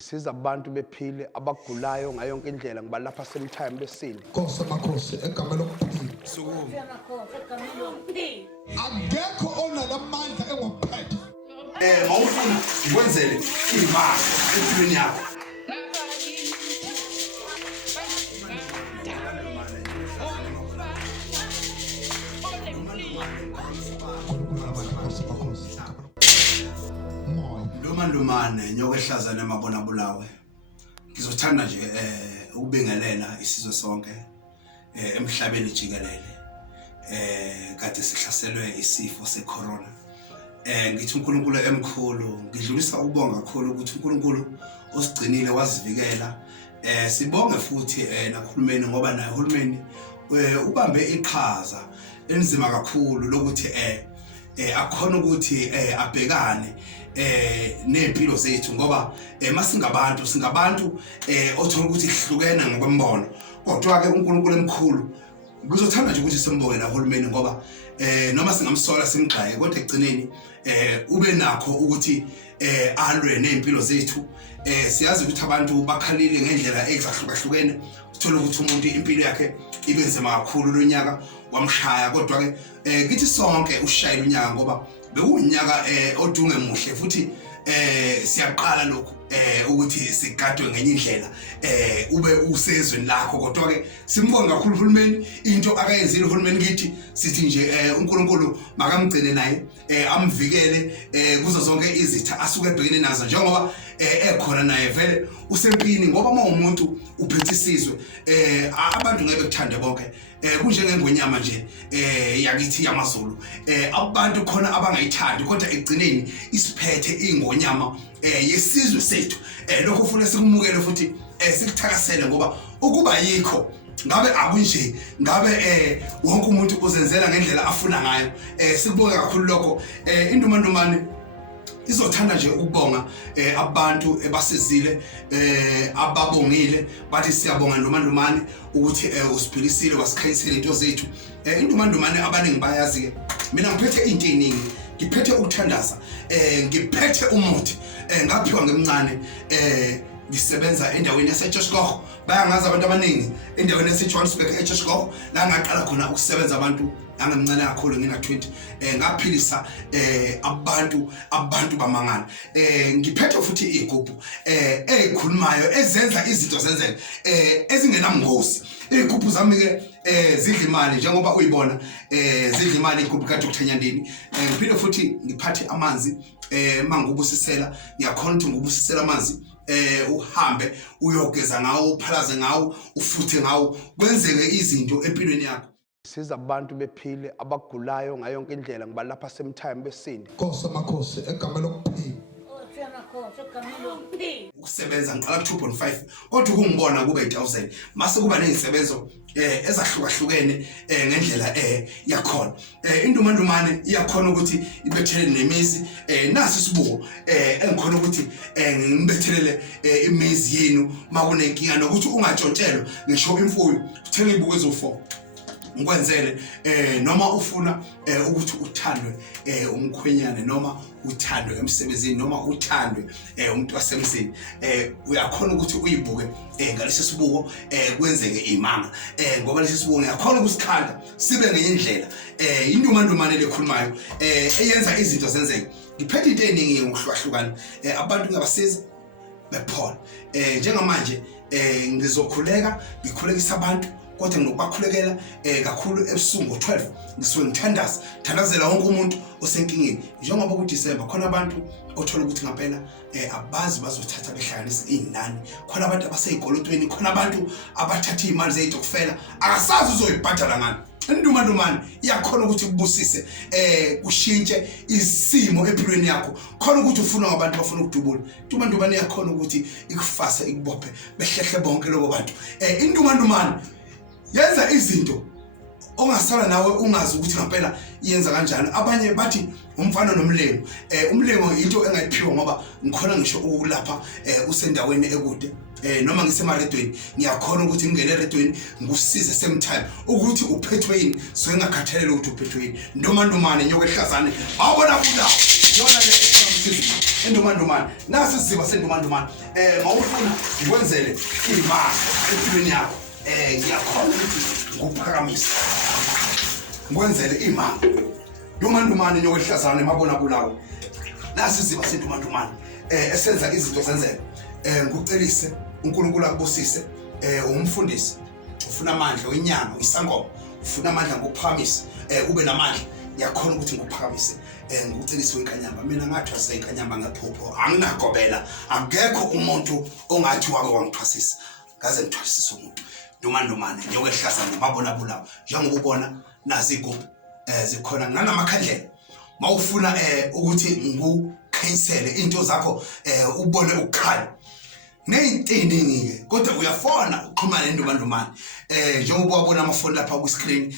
Siza abantu bephile abagulayo ngayonke indlela ngibalapha sometime besini. Kosa makhosi egameni lokuphila. Akekho onalamandla engophethe. Mawufuna ukwenzele imali empilweni yakho. Ndumane nyoka ehlazana emabona bulawe. Ngizothanda nje ukubingelela isizwe sonke emhlabeni jikelele. Kade sihlaselwe isifo secorona. Ngithi uNkulunkulu emkhulu, ngidlulisa ukubonga kakhulu ukuthi uNkulunkulu osigcinile wazivikela. Sibonge futhi nakuhulumeni ngoba naye uhulumeni ubambe iqhaza enzima kakhulu lokuthi akukhona ukuthi abhekane nempilo zethu ngoba singabantu othola ukuthi sihlukene ngokwembono. Kodwa ke uNkulunkulu emkhulu kuzothanda nje ukuthi simbonge nahulumeni ngoba noma singamsola simgxaye kodwa egcineni ube nakho ukuthi alwe nempilo zethu. Siyazi ukuthi abantu bakhalile ngendlela ezahlukahlukene. Uthola ukuthi umuntu impilo yakhe ibe nzima kakhulu lonyaka wamshaya kodwa ke kithi sonke ushayile unyaka ngoba bekunyaka odunge muhle futhi siyaqala lokho ukuthi sigadwe ngenye indlela ube usezweni lakho kodwa ke simbonga kakhulu uhulumeni into akayenzile uhulumeni kithi sithi nje uNkulunkulu makamgcine naye amvikele kuzo zonke izitha asuke ebhekene nazo njengoba ekhona naye vele usempini ngoba umuntu uphethe isizwe abantu ngeke bekuthande bonke kunjengengonyama nje yakithi yamaZulu abantu khona abangayithandi kodwa egcineni isiphethe ingonyama yesizwe sethu lokho ufuna sikumukele futhi sikuthakasele ngoba ukuba yikho ngabe akunje ngabe wonke umuntu uzenzela ngendlela afuna ngayo. Sikubonga kakhulu lokho. Indumandumane izothanda nje ukubonga abantu ebasizile ababongile bathi siyabonga Ndumandumane ukuthi usiphilisile wasikhanyisela into zethu. Indumandumane abaningi bayazi ke mina ngiphethe into eningi, ngiphethe ukuthandaza, ngiphethe umuthi ngaphiwa ngemncane ngisebenza endaweni yaseJoshkoch. Bayangazi abantu abaningi endaweni yaseJohannesburg eJoshkoch la ngaqala khona ukusebenza abantu angamncane kakhulu ngina 20 ngaphilisa abantu bamangana. Ngiphethe futhi igubhu ezikhulumayo ezenza izinto zenzeke ezingenamngozi. Igubhu zami ke zidla imali njengoba uyibona zidla imali igubhu kaDr Nyandeni. Ngiphinde futhi ngiphathe amanzi mangubusisela ngiyakhona ukuthi ngubusisela amanzi uhambe uyogeza ngawo uphalaze ngawo ufuthe ngawo kwenzeke izinto empilweni yakho. Siza abantu bephile abagulayo ngayonke indlela ngibalapha sometime besini. Kosa makhosi egameni lokuphila. Ukusebenza ngiqala ku2.5 kodwa ukungibona kube 1000 mase kuba nezisebenzo ezahlukahlukene ngendlela yakhona. Indumandumane iyakhona ukuthi ibethelele nemizi nasi isibuko engikhona ukuthi ngibethelele imizi yenu makunenkinga nokuthi ungatshontshelwa ngisho imfuyo uthenga ibuko ezo4 ngikwenzele noma ufuna ukuthi uthandwe umkhwenyane noma uthandwe emsebenzini noma uthandwe umuntu wasemzini uyakhona ukuthi uyibuke ngalesi sibuko kwenzeke imanga ngoba lesi sibuko uyakhona ukusikhanda sibe ngenye indlela. Indumandumane lekhulumayo eyenza izinto zenzeke. Ngiphethe into eningi ngokuhlukahlukana abantu ngabasiza bephola njengamanje ngizokhuleka ngikhulekisa abantu kodwa ngokubakhulekela kakhulu ebusuku ngo12 ngisuke ngithandazela wonke umuntu osenkingeni njengoba kuDisemba khona abantu othola ukuthi ngempela abazi bazothatha behlanganisa inani, khona abantu abaseyikolotweni, khona abantu abathatha imali zezitokufela akasazi uzoyibhadala ngani. Indumandumane iyakhona ukuthi kubusise kushintshe isimo empilweni yakho khona ukuthi ufuna abantu bafuna ukudubula. Indumandumane iyakhona ukuthi ikufase ikubophe behlehle bonke lobo bantu. Indumandumane yenza izinto ongasala nawe ungazi ukuthi ngempela yenza kanjani. Abanye bathi umfana nomlengo. Umlengo into engayiphiwa ngoba ngikhona ngisho ukulapha usendaweni ekude noma ngisemaredweni ngiyakhona ukuthi ngingene eredweni ngikusize same time ukuthi uphethwe yini so engakhathalele ukuthi uphethwe yini. Ndumandumane nyoka ehlazane awubona kulawo yona le isizwe endumandumane nasi isiziba sendumandumane mawufuna ukwenzele imali empilweni yakho ngiyakhona ukuthi ngikuphakamise ngikwenzele imali ndumandumane nyokuhlazana emabona bulawo nasi isiziba sendumandumane esenza izinto zenzeke ngikucelise uNkulunkulu akubusise umfundisi ufuna amandla wenyanga isangoma ufuna amandla ngokuphakamisa ube namandla ngiyakhona ukuthi ngikuphakamise ngikucelise wenkanyamba mina ngathi waseyinkanyamba ngephupho anginagobela akekho umuntu ongathi wake wangithwasisa ngaze ngithwasisa umuntu ndumandumane nyokuhlazana emabona bulawo njengoba ubona nazi igumbi zikhona nanamakhandlela mawufuna ukuthi ngikukhanyisele into zakho ubone ukukhanya neyintingi kodwa uyafona uxhumana nendumandumane njengoba wabona amafoni lapha ku screen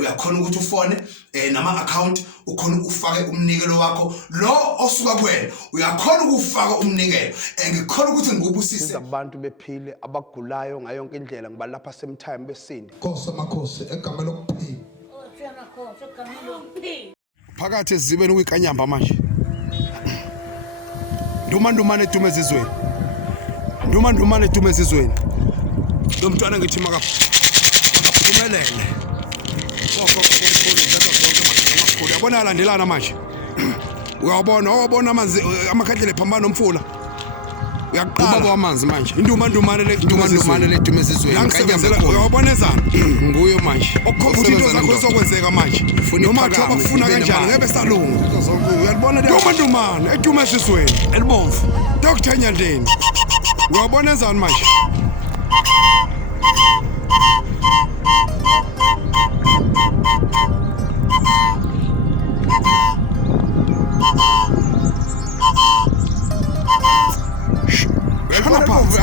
uyakhona ukuthi ufone nama account ukhona ufake umnikelo wakho lo osuka kuwena uyakhona ukufaka umnikelo ngikhona ukuthi ngikubusise abantu bephile abagulayo ngayonke indlela ngibalapha semtime besindi Nkosi amakhosi egama lokuphila phakathi ezibeni ukuyikanyamba manje ndumandumane dumeza izweni ndumandumane dumeza izweni lo mntwana ngithi makaphumelele uyabona yalandelana manje uyabona amanzi amakhandlela ephambana nomfula uyaqala amanzi manje indumandumane le dumeza izweni uyabona ezana nguyo manje okukhomba into zakho zokwenzeka manje noma kuthiwa bakufuna kanjani ngebe salunga uyalibona ndumandumane edumeza izweni elibomvu Dr. Nyandeni uyabona ezana manje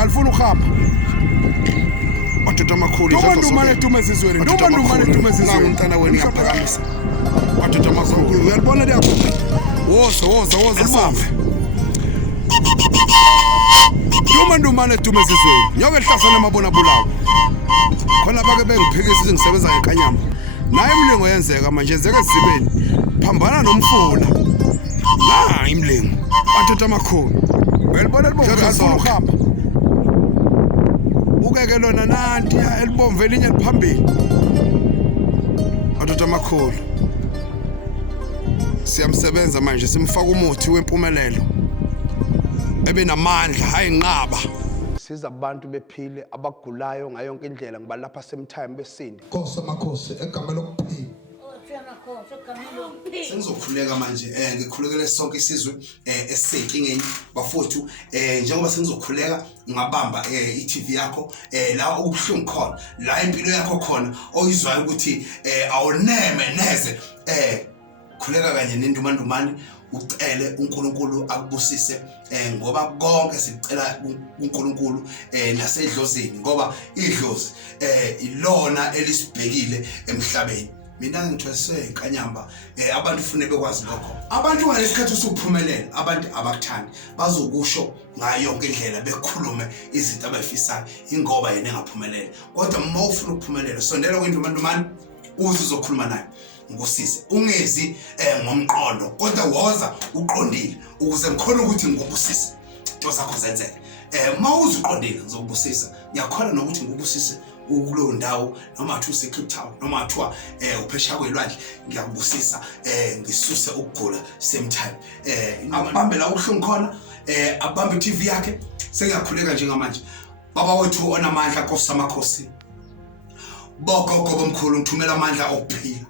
alifuna ukuhamba wadoda amakhulu ndumandumane dumeza izweni ndumandumane dumeza izweni umntana wenu ngiyaphakamisa wadoda amakhulu uyalibona liyakho woza sambe ndumandumane dumeza izweni nyoke hlasana emabona bulawo khona bake bengiphikisa ngisebenza ngenkanyamba naye imlingo yenzeka manje yenzeka ezibeni phambana nomfula la imlingo wadoda amakhulu uyalibona libomvu alifuna ukuhamba ukeke lona nanti elibomvu elinye liphambili wadoda amakhulu siyamsebenza manje simfaka umuthi wempumelelo ebenamandla ayinqaba siza abantu bephile abagulayo ngayonke indlela ngibalapha semtime besindi Nkosi amakhosi egama lokuphila sengizokhuleka manje ngikhulekele sonke isizwe esisenkingeni bafowethu njengoba sengizokhuleka ngabamba iTV yakho la okubuhlungu khona la impilo yakho khona oyizwayo ukuthi awuneme neze khuleka kanye nendumandumane ucele uNkulunkulu akubusise ngoba konke sicela uNkulunkulu nasedlozini ngoba idlozi ilona elisibhekile emhlabeni mina ngithweswe inkanyamba abantu ufune bekwazi lokho abantu ngalesikhathi usuphumelela abantu abakuthandi bazokusho ngayo yonke indlela bekhulume izinto abayifisayo ingoba yena engaphumelela kodwa uma ufuna ukuphumelela sondela kwendumandumane uzokhuluma naye ngosize ungezi ngomqondo kodwa woza uqondile ukuze ngikhona ukuthi ngikubusise into zakho zenzeke mawuze uqondile ngizokubusisa ngiyakhona nokuthi ngikubusise ukulowo ndawo noma athi useCape Town noma athiwa uphesha kwelwandle ngiyakubusisa ngisuse ukugula same time abambe la uhlungu khona abambe iTV yakhe sengiyakhuleka njengamanje baba wethu onamandla Nkosi amakhosi bogogo bomkhulu ngithumela amandla okuphila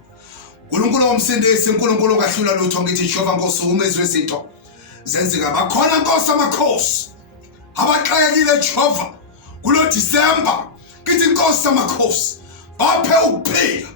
uNkulunkulu womsindisi uNkulunkulu ongahlula lutho ngithi Jehova Nkosi umezwe izinto zenzeka bakhona Nkosi amakhosi abaxayekile Jehova kulo December ngithi Nkosi amakhosi baphe ukuphila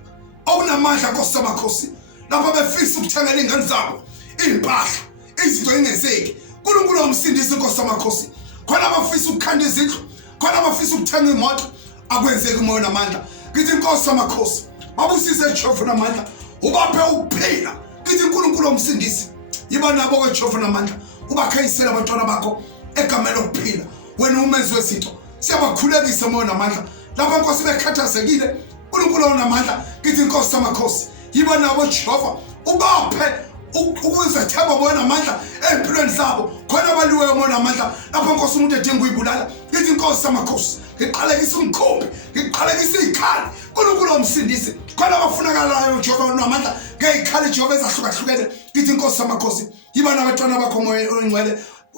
awunamandla Nkosi amakhosi lapha befisa ukuthengela ingane zabo impahla izinto ingezeki uNkulunkulu womsindisi Nkosi amakhosi khona abafisa ukukhanda izindlu khona abafisa ukuthenga imoto akwenzeki umoya namandla ngithi Nkosi amakhosi babusise Jehova namandla ubaphe ukuphila ngithi uNkulunkulu womsindisi yiba nabo kweJehova namandla ubakhayisela abantwana bakho egameni lokuphila wena umenzi wezinto siyabakhulekisa moya namandla lapha Nkosi bekhathazekile uNkulunkulu onamandla ngithi Nkosi amakhosi yiba nabo Jehova ubaphe ukuzethemba bona amandla empilweni zabo khona abaliweyo bona amandla lapho Nkosi umuntu edinga uyibulala ngithi Nkosi samakhosi ngiqalekisa umkhombi ngiqalekisa izikhali uNkulunkulu omsindisi khona abafunakalayo Jehova namandla ngezikhali Jehova ezahlukahlukene ngithi Nkosi samakhosi yiba nabantwana bakho moya oyingcwele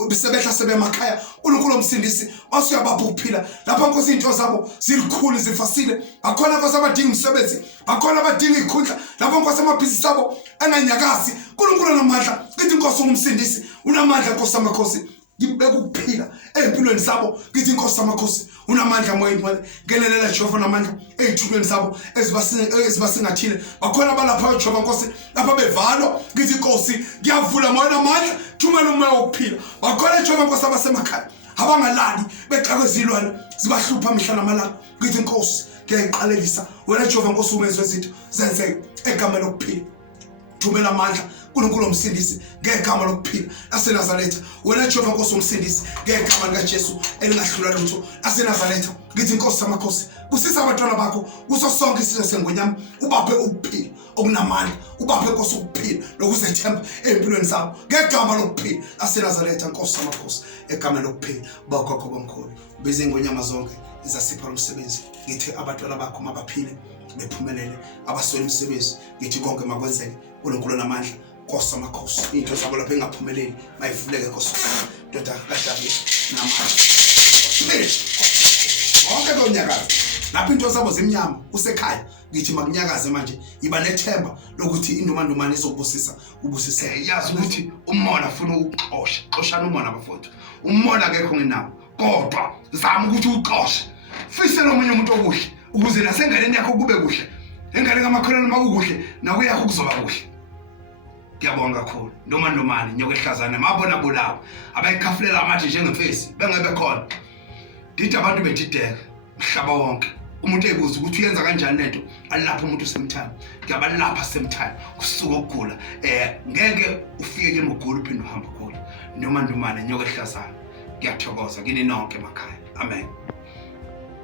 bisebehla sebemakhaya uNkulunkulu omsindisi osuyabaphuphila lapha Nkosi into zabo zilikhulu zifasile akhona Nkosi abadinga umsebenzi akhona abadinga ikhundla lapha Nkosi amabhizinisi abo anganyakazi uNkulunkulu namandla ngithi Nkosi umsindisi unamandla Nkosi samakhosi ngibeka ukuphila empilweni zabo ngithi Nkosi samakhosi unamandla moya ingcwele ngelelela Jehova namandla ezithulweni zabo ezibasingathile bakhona abalapha Jehova Nkosi lapha bevalwa ngithi Nkosi ngiyavula moya namandla thumela umoya wokuphila bakhona Jehova Nkosi abasemakhaya abangalali bexakwezilwane zibahlupha mihla namalanga ngithi Nkosi ngiyayiqalekisa wena Jehova Nkosi umenze izinto zenzeke egama lokuphila thumela amandla uNkulunkulu omsindisi ngegama lokuphila laseNazaretha wena Jehova Nkosi omsindisi ngegama likaJesu elingahlula lutho laseNazaretha ngithi Nkosi samakhosi kusisa abantwana bakho kuso sonke isizwe sengonyama ubaphe ukuphila okunamandla ubaphe Nkosi ukuphila lokuzethemba empilweni zabo ngegama lokuphila laseNazaretha Nkosi samakhosi egama lokuphila bakhokho bomkhulu beze ngonyama zonke izasipha umsebenzi ngithi abantwana bakho mabaphile bephumelele abaswele umsebenzi ngithi konke makwenzeke uNkulunkulu namandla Nkosi samakhosi into zabo lapha engaphumeleli mayivuleke Nkosi ndoda kaDavid namandla onke konyakazi lapha into zabo zimnyama usekhaya ngithi makunyakaze manje iba nethemba lokuthi indumandumane izokubusisa ubusise yazi ukuthi umona ufuna ukuxosha xoshana umona bafowethu umona akekho ngenawo kodwa zama ukuthi uxoshe fisela omunye umuntu okuhle ukuze nasengaleni yakho kube kuhle engane kamakholwane makukuhle nakuyakho kuzoba kuhle ngiyabonga kakhulu ndomandumane nyoka ehlazana mabona bulawo abayikhafulela amathi njengemfesi bengebe khona ndithi abantu bedideka mhlaba wonke umuntu ebuza ukuthi uyenza kanjani lento alapha umuntu semthana ngiyabalapha semthana kusuka ukugula ngeke ufike emugula uphinde uhambe ukugula ndomandumane nyoka ehlazana ngiyathokoza kini nonke emakhaya amen.